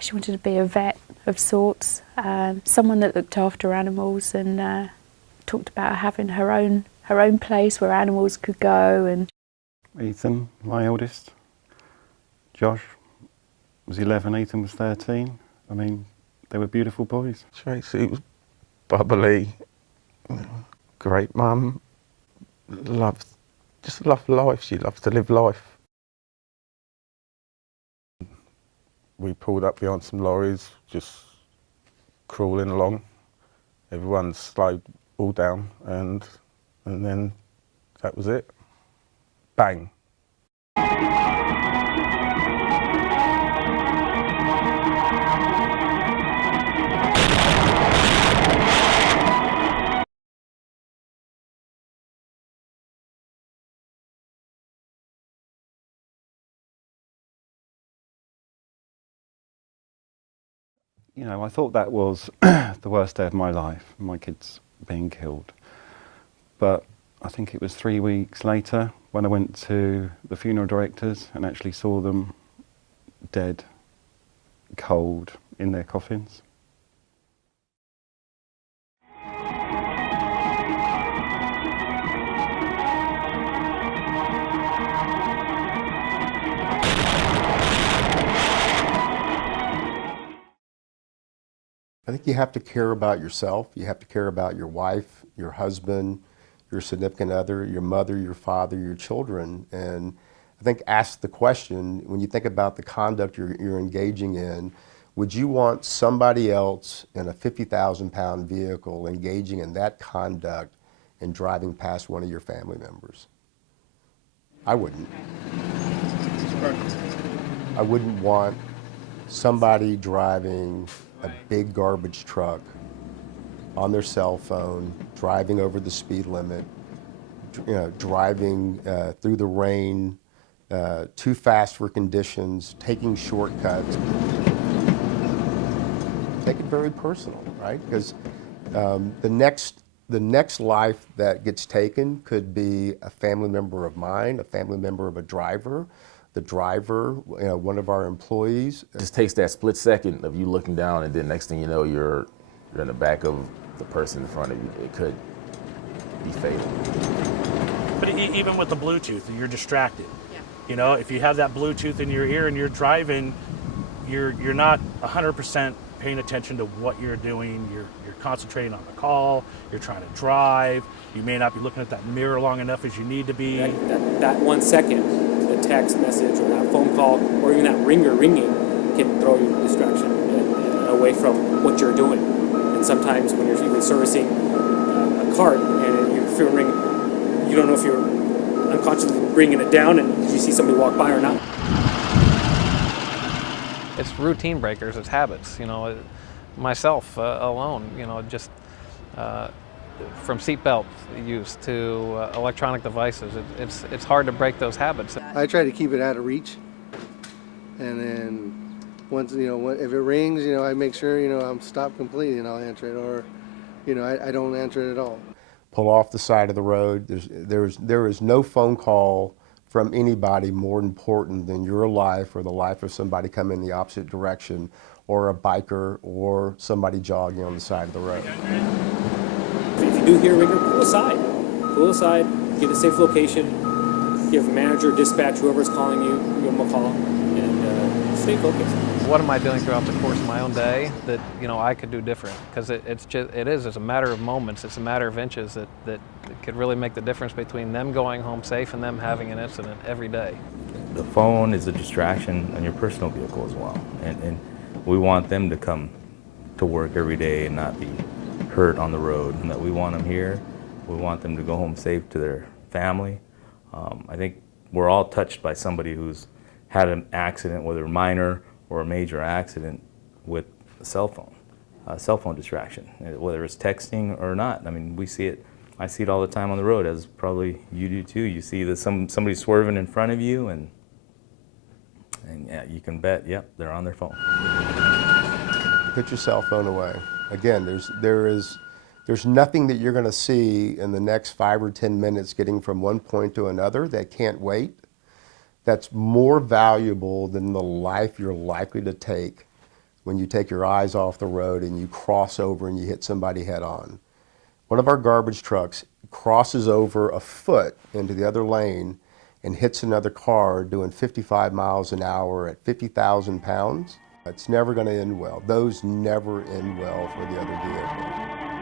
She wanted to be a vet of sorts, someone that looked after animals, and talked about having her own place where animals could go. And Ethan, my eldest. Josh was 11, Ethan was 13. I mean, they were beautiful boys. Tracy was bubbly, great mum, just loved life. She loved to live life. We pulled up behind some lorries, just crawling along. Everyone slowed all down, and then that was it. Bang. You know, I thought that was the worst day of my life, my kids being killed. But I think it was 3 weeks later when I went to the funeral directors and actually saw them dead, cold, in their coffins. I think you have to care about yourself. You have to care about your wife, your husband, your significant other, your mother, your father, your children. And I think ask the question, when you think about the conduct you're engaging in, would you want somebody else in a 50,000-pound vehicle engaging in that conduct and driving past one of your family members? I wouldn't. I wouldn't want somebody driving a big garbage truck on their cell phone, driving over the speed limit, driving through the rain, too fast for conditions, taking shortcuts. Take it very personal, right? Because the next life that gets taken could be a family member of mine, a family member of a driver, the driver, one of our employees. It just takes that split second of you looking down, and then next thing you know, you're in the back of the person in front of you. It could be fatal. But even with the Bluetooth, you're distracted. Yeah. You know, if you have that Bluetooth in your ear and you're driving, you're not 100% paying attention to what you're doing. You're concentrating on the call. You're trying to drive. You may not be looking at that mirror long enough as you need to be. That 1 second. The text message or that phone call or even that ringer ringing can throw your distraction away from what you're doing. And sometimes when you're even servicing a cart and you're filming, you don't know if you're unconsciously bringing it down and you see somebody walk by or not. It's routine breakers, it's habits, you know, myself alone, you know, just from seatbelt use to electronic devices, it's hard to break those habits. I try to keep it out of reach, and then once if it rings, I make sure I'm stopped completely and I'll answer it, or I don't answer it at all. Pull off the side of the road. There is no phone call from anybody more important than your life or the life of somebody coming in the opposite direction, or a biker or somebody jogging on the side of the road. If you do hear a ringer, pull aside, get a safe location, give manager, dispatch, whoever's calling you, give them a call, and stay focused. What am I doing throughout the course of my own day that I could do different? Because it's a matter of moments, it's a matter of inches that could really make the difference between them going home safe and them having an incident every day. The phone is a distraction on your personal vehicle as well, and we want them to come to work every day and not be hurt on the road, and that we want them here. We want them to go home safe to their family. I think we're all touched by somebody who's had an accident, whether minor or a major accident, with a cell phone distraction, whether it's texting or not. I mean, we see it. I see it all the time on the road, as probably you do too. You see that somebody swerving in front of you, and yeah, you can bet, yep, they're on their phone. Put your cell phone away. Again, there's nothing that you're going to see in the next 5 or 10 minutes getting from one point to another that can't wait. That's more valuable than the life you're likely to take when you take your eyes off the road and you cross over and you hit somebody head on. One of our garbage trucks crosses over a foot into the other lane and hits another car doing 55 miles an hour at 50,000 pounds. It's never going to end well. Those never end well for the other vehicle.